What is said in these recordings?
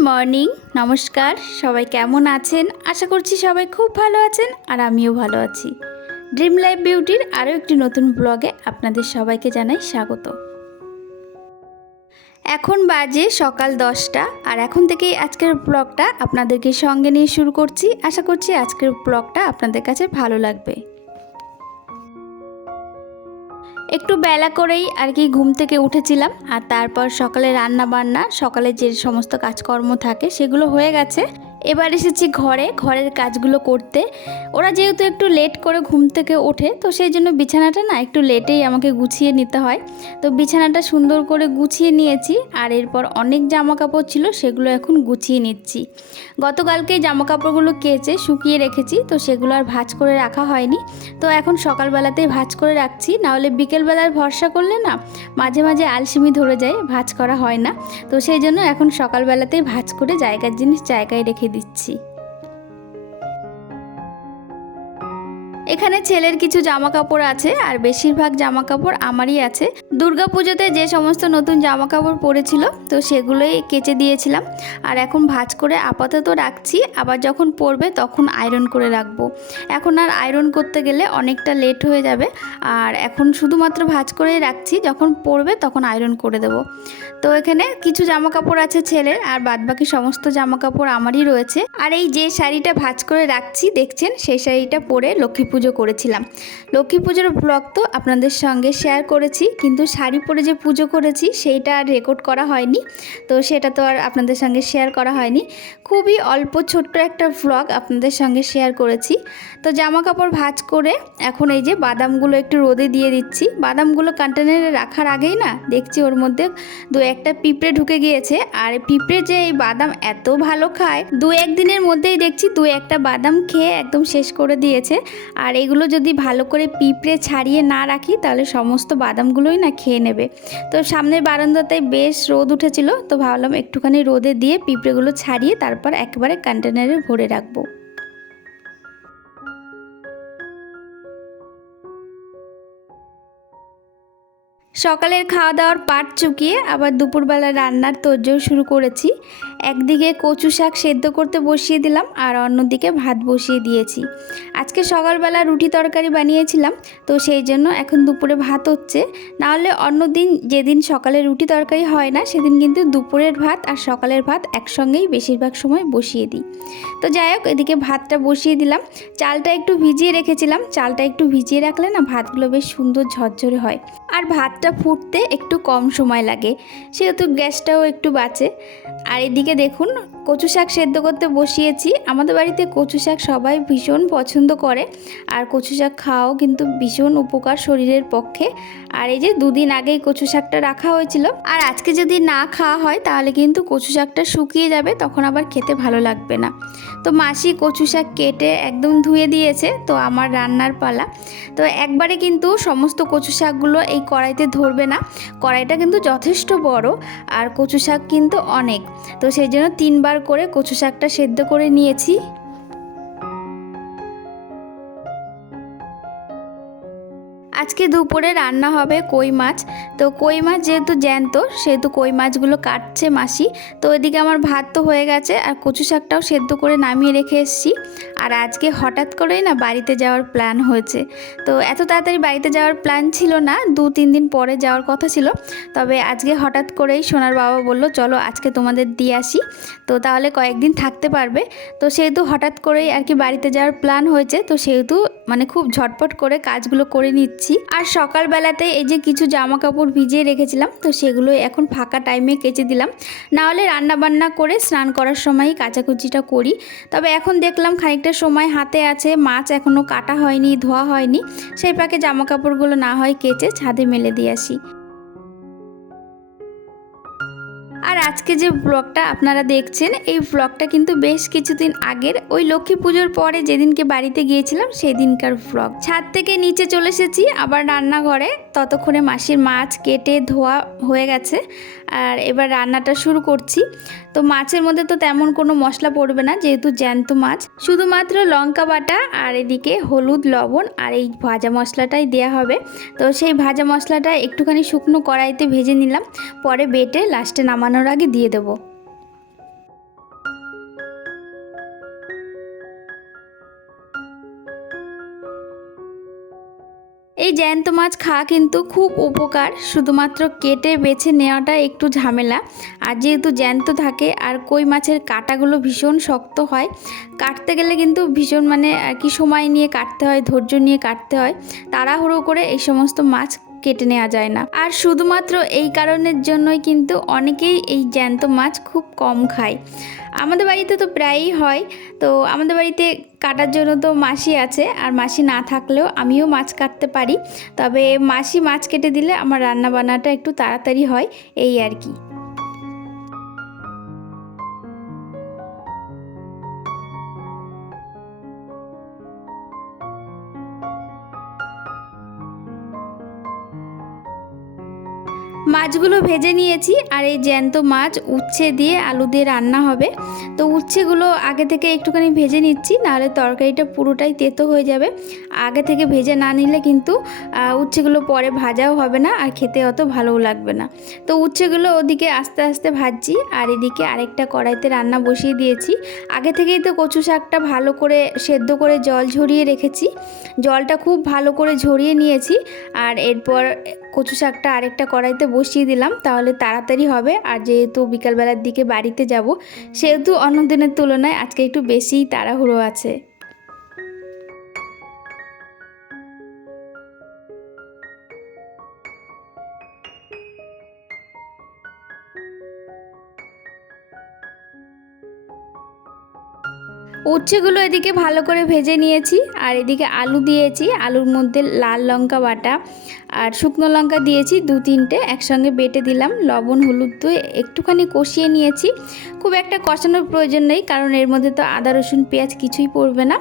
Morning নমস্কার। সবাই কেমন আছেন? আশা করছি সবাই খুব ভালো আছেন আর আমিও ভালো আছি। ড্রিম লাইফ বিউটির আরও একটি নতুন ব্লগে আপনাদের সবাইকে জানাই স্বাগত। এখন বাজে সকাল দশটা আর এখন থেকেই আজকের ব্লগটা আপনাদেরকে সঙ্গে নিয়ে শুরু করছি। আশা করছি আজকের ব্লগটা আপনাদের কাছে ভালো লাগবে। একটু বেলা করেই আর কি ঘুম থেকে উঠেছিলাম, আর তারপর সকালে রান্না বান্না সকালে যে সমস্ত কাজকর্ম থাকে সেগুলো হয়ে গেছে। এবার এসেছি ঘরে, ঘরের কাজগুলো করতে। ওরা যেহেতু একটু লেট করে ঘুম থেকে ওঠে, তো সেই জন্য বিছানাটা না একটু লেটেই আমাকে গুছিয়ে নিতে হয়। তো বিছানাটা সুন্দর করে গুছিয়ে নিয়েছি, আর এরপর অনেক জামা কাপড় ছিল, সেগুলো এখন গুছিয়ে নিচ্ছি। গতকালকেই জামা কাপড়গুলো কেচে শুকিয়ে রেখেছি, তো সেগুলো আর ভাঁজ করে রাখা হয়নি। তো এখন সকালবেলাতেই ভাঁজ করে রাখছি, নাহলে বিকেলবেলার ভরসা করলে না মাঝে মাঝে আলসেমি ধরে যায়, ভাঁজ করা হয় না। তো সেই জন্য এখন সকালবেলাতেই ভাঁজ করে জায়গার জিনিস জায়গায় রেখে দিচ্ছি। এখানে ছেলের কিছু জামা কাপড় আছে আর বেশিরভাগ জামা কাপড় আমারই আছে। পুজোতে যে সমস্ত নতুন জামা কাপড় পরেছিল তো সেগুলোই কেচে দিয়েছিলাম। আর এখন ভাঁজ করে আপাতত রাখছি, আবার যখন পরবে তখন আয়রন করে রাখব। এখন আর আয়রন করতে গেলে অনেকটা লেট হয়ে যাবে, আর এখন শুধুমাত্র ভাঁজ করেই রাখছি, যখন পরবে তখন আয়রন করে দেব। তো এখানে কিছু জামা কাপড় আছে ছেলের, আর বাদবাকি সমস্ত জামা কাপড় আমারই রয়েছে। আর এই যে শাড়িটা ভাঁজ করে রাখছি, দেখছেন? সেই শাড়িটা পরে লক্ষ্মী পুজো করেছিলাম। লক্ষ্মী পুজোর ব্লগ তো আপনাদের সঙ্গে শেয়ার করেছি, কিন্তু শাড়ি পরে যে পুজো করেছি সেইটা আর রেকর্ড করা হয়নি। তো সেটা তো আর আপনাদের সঙ্গে শেয়ার করা হয়নি। খুবই অল্প, ছোট্ট একটা ভ্লগ আপনাদের সঙ্গে শেয়ার করেছি। তো জামা কাপড় ভাঁজ করে এখন এই যে বাদামগুলো একটু রোদে দিয়ে দিচ্ছি। বাদামগুলো কন্টেনারে রাখার আগেই না দেখছি ওর মধ্যে দু একটা পিঁপড়ে ঢুকে গিয়েছে। আর পিঁপড়ে যে এই বাদাম এত ভালো খায়, দু একদিনের মধ্যেই দেখছি দু একটা বাদাম খেয়ে একদম শেষ করে দিয়েছে। আর এগুলো যদি ভালো করে পিঁপড়ে ছাড়িয়ে না রাখি, তাহলে সমস্ত বাদামগুলোই না খেয়ে নেবে। তো সামনের বারান্দাতে বেশ রোদ উঠেছিল, তো ভাবলাম একটুখানি রোদে দিয়ে পিঁপড়েগুলো ছাড়িয়ে তারপর একেবারে কন্টেনারে ভরে রাখব। সকালের খাওয়া দাওয়ার পাট চুকিয়ে আবার দুপুরবেলা রান্নার তোড়জোড় শুরু করেছি। একদিকে কচু শাক সেদ্ধ করতে বসিয়ে দিলাম আর অন্যদিকে ভাত বসিয়ে দিয়েছি। আজকে সকালবেলা রুটি তরকারি বানিয়েছিলাম, তো সেই জন্য এখন দুপুরে ভাত হচ্ছে। নাহলে অন্য দিন যেদিন সকালে রুটি তরকারি হয় না, সেদিন কিন্তু দুপুরের ভাত আর সকালের ভাত একসঙ্গেই বেশিরভাগ সময় বসিয়ে দিই। তো যাই হোক, এদিকে ভাতটা বসিয়ে দিলাম। চালটা একটু ভিজিয়ে রেখেছিলাম। চালটা একটু ভিজিয়ে রাখলে না ভাতগুলো বেশ সুন্দর ঝরঝরে হয়। আর ভাতটা ফুটতে একটু কম সময় লাগে, সেহেতু গ্যাসটাও একটু বাঁচে। আর এদিকে দেখুন, কচু শাক সেদ্ধ করতে বসিয়েছি। আমাদের বাড়িতে কচু শাক সবাই ভীষণ পছন্দ করে, আর কচু শাক খাওয়াও কিন্তু ভীষণ উপকার শরীরের পক্ষে। আর এই যে দুদিন আগেই কচু শাকটা রাখা হয়েছিল, আর আজকে যদি না খাওয়া হয়, তাহলে কিন্তু কচু শাকটা শুকিয়ে যাবে, তখন আবার খেতে ভালো লাগবে না। তো মাসি কচু শাক কেটে একদম ধুয়ে দিয়েছে, তো আমার রান্নার পালা। তো একবারে কিন্তু সমস্ত কচু শাকগুলো এই কড়াইতে ধরবে না। কড়াইটা কিন্তু যথেষ্ট বড় আর কচু শাক কিন্তু অনেক। তো সেই জন্য তিনবার করে কচু শাকটা সেদ্ধ করে নিয়েছি। আজকে দুপুরে রান্না হবে কই মাছ। তো কই মাছ যেহেতু জ্যান্ত, সেহেতু কই মাছগুলো কাটছে মাসি। তো ওইদিকে আমার ভাত তো হয়ে গেছে আর কচু শাকটাও সেদ্ধ করে নামিয়ে রেখে এসেছি। আর আজকে হঠাৎ করেই না বাড়িতে যাওয়ার প্ল্যান হয়েছে। তো এত তাড়াতাড়ি বাড়িতে যাওয়ার প্ল্যান ছিল না, দু তিন দিন পরে যাওয়ার কথা ছিল। তবে আজকে হঠাৎ করেই সোনার বাবা বলল, চলো আজকে তোমাদের দিয়ে আসি। তো তাহলে কয়েকদিন থাকতে পারবে। তো সেহেতু হঠাৎ করেই আর কি বাড়িতে যাওয়ার প্ল্যান হয়েছে। তো সেহেতু মানে খুব ঝটপট করে কাজগুলো করে নিচ্ছি। আর সকালবেলাতে এই যে কিছু জামা কাপড় ভিজিয়ে রেখেছিলাম, তো সেগুলো এখন ফাঁকা টাইমে কেচে দিলাম। নাহলে রান্না বান্না করে স্নান করার সময়ই কাচাকুচিটা করি। তবে এখন দেখলাম খানিকটা সময় হাতে আছে, মাছ এখনও কাটা হয়নি, ধোয়া হয়নি। সেই পাকে জামা কাপড়গুলো না হয় কেচে ছাদে মেলে দিয়ে আসি। আজকে যে ব্লগটা আপনারা দেখছেন, এই ব্লগটা কিন্তু বেশ কিছুদিন আগের। ওই লক্ষ্মী পুজোর পরে যেদিনকে বাড়িতে গিয়েছিলাম সেই দিনকার ব্লগ। ছাদ থেকে নিচে চলে এসেছি, আবার রান্নাঘরে। ততক্ষণে মাসির মাছ কেটে ধোয়া হয়ে গেছে, আর এবার রান্নাটা শুরু করছি। তো মাছের মধ্যে তো তেমন কোনো মশলা পড়বে না, যেহেতু জ্যান্ত মাছ। শুধুমাত্র লঙ্কা বাটা আর এদিকে হলুদ, লবণ আর এই ভাজা মশলাটাই দেয়া হবে। তো সেই ভাজা মশলাটা একটুখানি শুকনো কড়াইতে ভেজে নিলাম, পরে বেটে লাস্টে নামানোর আগে দিয়ে দেব। এই জ্যান্ত মাছ খাওয়া কিন্তু খুব উপকার, শুধুমাত্র কেটে বেছে নেওয়াটা একটু ঝামেলা। আর যেহেতু জ্যান্ত থাকে, আর কই মাছের কাটাগুলো ভীষণ শক্ত হয়, কাটতে গেলে কিন্তু ভীষণ মানে আর কি সময় নিয়ে কাটতে হয়, ধৈর্য নিয়ে কাটতে হয়, তাড়াহুড়ো করে এই সমস্ত মাছ কেটে নেওয়া যায় না। আর শুধুমাত্র এই কারণের জন্যই কিন্তু অনেকেই এই জ্যান্ত মাছ খুব কম খায়। আমাদের বাড়িতে তো প্রায়ই হয়। তো আমাদের বাড়িতে কাটার জন্য তো মাসি আছে। আর মাসি না থাকলেও আমিও মাছ কাটতে পারি। তবে মাসি মাছ কেটে দিলে আমার রান্না বান্নাটা একটু তাড়াতাড়ি হয়। এই আর কি। মাছগুলো ভেজে নিয়েছি আর এই জ্যান্ত মাছ উচ্ছে দিয়ে আলু দিয়ে রান্না হবে। তো উচ্ছেগুলো আগে থেকে একটুখানি ভেজে নিচ্ছি, নাহলে তরকারিটা পুরোটাই তেতো হয়ে যাবে। আগে থেকে ভেজে না নিলে কিন্তু উচ্ছেগুলো পরে ভাজাও হবে না আর খেতে অত ভালোও লাগবে না। তো উচ্ছেগুলো ওদিকে আস্তে আস্তে ভাজছি আর এদিকে আরেকটা কড়াইতে রান্না বসিয়ে দিয়েছি। আগে থেকেই তো কচু শাকটা ভালো করে সেদ্ধ করে জল ঝরিয়ে রেখেছি। জলটা খুব ভালো করে ঝরিয়ে নিয়েছি আর এরপর কচু শাকটা আরেকটা কড়াইতে বসিয়ে দিলাম, তাহলে তাড়াতাড়ি হবে। আর যেহেতু বিকালবেলার দিকে বাড়িতে যাব, সেহেতু অন্য দিনের তুলনায় আজকে একটু বেশিই তাড়াহুড়ো আছে। উচ্ছেগুলো এদিকে ভালো করে ভেজে নিয়েছি আর এদিকে আলু দিয়েছি। আলুর মধ্যে লাল লঙ্কা বাটা আর শুকনো লঙ্কা দিয়েছি দু তিনটে, একসঙ্গে বেটে দিলাম। লবণ, হলুদ দিয়ে একটুখানি কষিয়ে নিয়েছি। খুব একটা কষানোর প্রয়োজন নেই, কারণ এর মধ্যে তো আদা, রসুন, পেঁয়াজ কিছুই পড়বে না।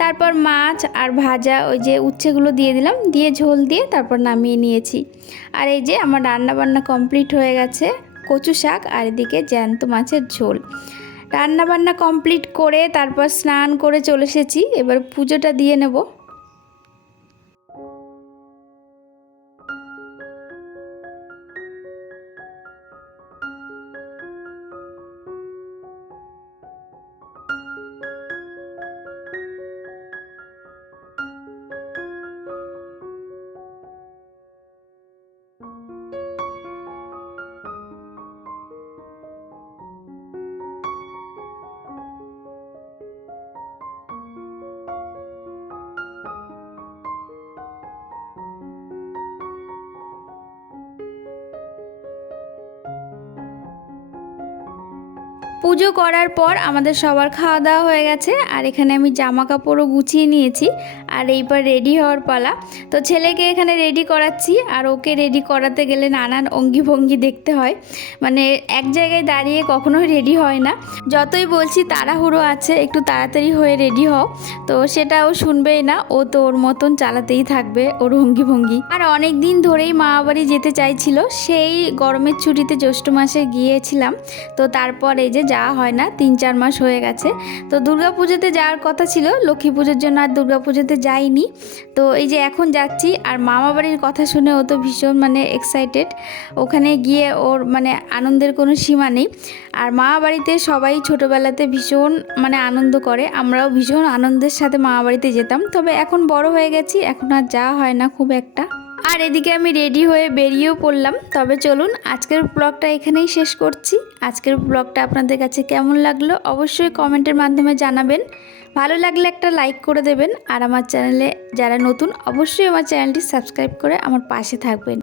তারপর মাছ আর ভাজা ওই যে উচ্ছেগুলো দিয়ে দিলাম, দিয়ে ঝোল দিয়ে তারপর নামিয়ে নিয়েছি। আর এই যে আমার রান্না বান্না কমপ্লিট হয়ে গেছে, কচু শাক আর এদিকে জ্যান্ত মাছের ঝোল। রান্না বান্না কমপ্লিট করে তারপর স্নান করে চলে এসেছি। এবার পুজোটা দিয়ে নেব। পুজো করার পর আমাদের সবার খাওয়া দাওয়া হয়ে গেছে। আর এখানে আমি জামা কাপড়ও গুছিয়ে নিয়েছি। আর এইবার রেডি হওয়ার পালা। তো ছেলেকে এখানে রেডি করাচ্ছি, আর ওকে রেডি করাতে গেলে নানান অঙ্গি ভঙ্গি দেখতে হয়। মানে এক জায়গায় দাঁড়িয়ে কখনোই রেডি হয় না। যতই বলছি তাড়াহুড়ো আছে, একটু তাড়াতাড়ি হয়ে রেডি হও। তো সেটা ও শুনবেই না, ও তো ওর মতন চালাতেই থাকবে ওর অঙ্গি ভঙ্গি। আর অনেক দিন ধরেই মা বাড়ি যেতে চাইছিল, সেই গরমের ছুটিতে জ্যৈষ্ঠ মাসে গিয়েছিলাম। তো তারপর এই যে যাওয়া হয় না, তিন চার মাস হয়ে গেছে। তো দুর্গা পুজোতে যাওয়ার কথা ছিল, লক্ষ্মী পুজোর জন্য আর দুর্গা পুজোতে যাইনি তো এই যে এখন যাচ্ছি আর মামা বাড়ির কথা শুনে ও তো ভীষণ মানে এক্সাইটেড ওখানে গিয়ে ওর মানে আনন্দের কোনো সীমা নেই। আর মামা বাড়িতে সবাই ছোটোবেলাতে ভীষণ মানে আনন্দ করে। আমরাও ভীষণ আনন্দের সাথে মামা বাড়িতে যেতাম। তবে এখন বড় হয়ে গেছি, এখন আর যাওয়া হয় না খুব একটা। আর এদিকে আমি রেডি হয়ে বেরিয়েও পড়লাম। তবে চলুন, আজকের ব্লগটা এখানেই শেষ করছি। আজকের ব্লগটা আপনাদের কাছে কেমন লাগল অবশ্যই কমেন্টের মাধ্যমে জানাবেন। ভালো লাগলে একটা লাইক করে দেবেন। আর আমার চ্যানেলে যারা নতুন, অবশ্যই আমার চ্যানেলটি সাবস্ক্রাইব করে আমার পাশে থাকবেন।